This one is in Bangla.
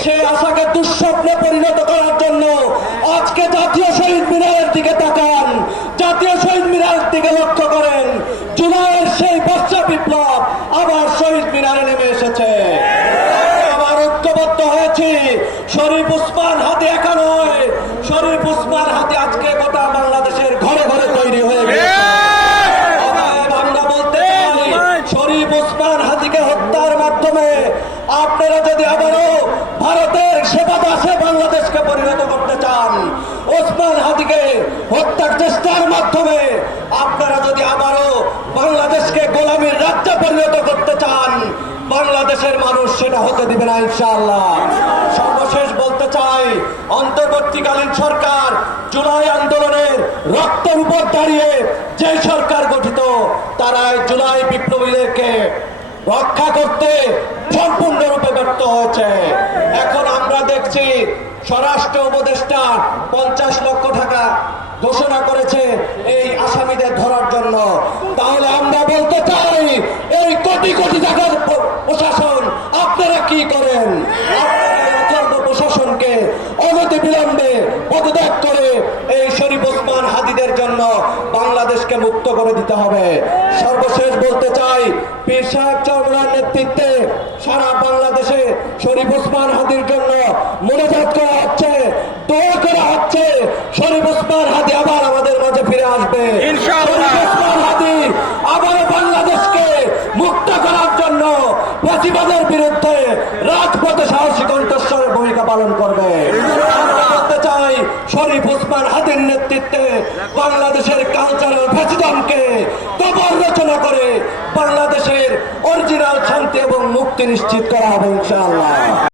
সেই আশাকে দুঃস্বপ্নে পরিণত করার জন্য আজকে জাতীয় শহীদ মিনারের দিকে তাকান। জাতীয় শহীদ মিনারের দিকে লক্ষ্য করেন। জুলাইয়ের সেই বর্ষা বিপ্লব আবার শহীদ মিনারে নেমে এসেছে। আবার ঐক্যবদ্ধ হয়েছি। শরীফ উসমান হাতে একা নয়। শরীফ উসমান হাতে আজকে গোটা বাংলাদেশের ঘরে ঘরে তৈরি হয়ে গেছে আমরা বলতে শরীফ উসমান হাতিকে হত্যার মাধ্যমে আপনারা যদি আবারও ভারতের সেবা দাসে বাংলাদেশকে পরিণত করতে চান হাতিকে হত্যার চেষ্টার মাধ্যমে আপনারা যদি আবারও বাংলাদেশকে গোলামীর রাজ্যে পরিণত করতে চান, বাংলাদেশের মানুষ সেটা হতে দিবে না ইনশাআল্লাহ। সর্বশেষ বলতে চাই, অন্তর্বর্তীকালীন সরকার জুলাই আন্দোলনের রক্তের উপর দাঁড়িয়ে যে সরকার গঠিত তারা এই জুলাই বিপ্লবীদেরকে রক্ষা করতে সম্পূর্ণরূপে ব্যর্থ হয়েছে। এখন আমরা দেখছি স্বরাষ্ট্র উপদেষ্টা পঞ্চাশ লক্ষ টাকা ঘোষণা করেছে এই আসামিদের ধরার জন্য। তাহলে আমরা বলতে চাই, এই কোটি কোটি টাকার প্রশাসন, আপনারা কি করেন? প্রশাসনকে অনতি বিলম্বে পদত্যাগ করে এই শরীফ ওসমান হাদিদের জন্য বাংলাদেশকে মুক্ত করে দিতে হবে। সর্বশেষ বলতে চাই, পীর সাহেব নেতৃত্বে সারা বাংলাদেশে শরীফ ওসমান হাদির জন্য ওসমান হাদি আবার আমাদের মাঝে ফিরে আসবে। হাদি আবার বাংলাদেশকে মুক্ত করার জন্য প্রতিবাদের বিরুদ্ধে রাজপথে সাহসী কণ্ঠস্বরের ভূমিকা পালন করবে। চাই শরীফ ওসমান হাদির নেতৃত্বে বাংলাদেশের কালচারাল প্রেসিডেন্টকে কবর রচনা করে বাংলাদেশের অরিজিনাল শান্তি এবং মুক্তি নিশ্চিত করা হবে ইনশাআল্লাহ।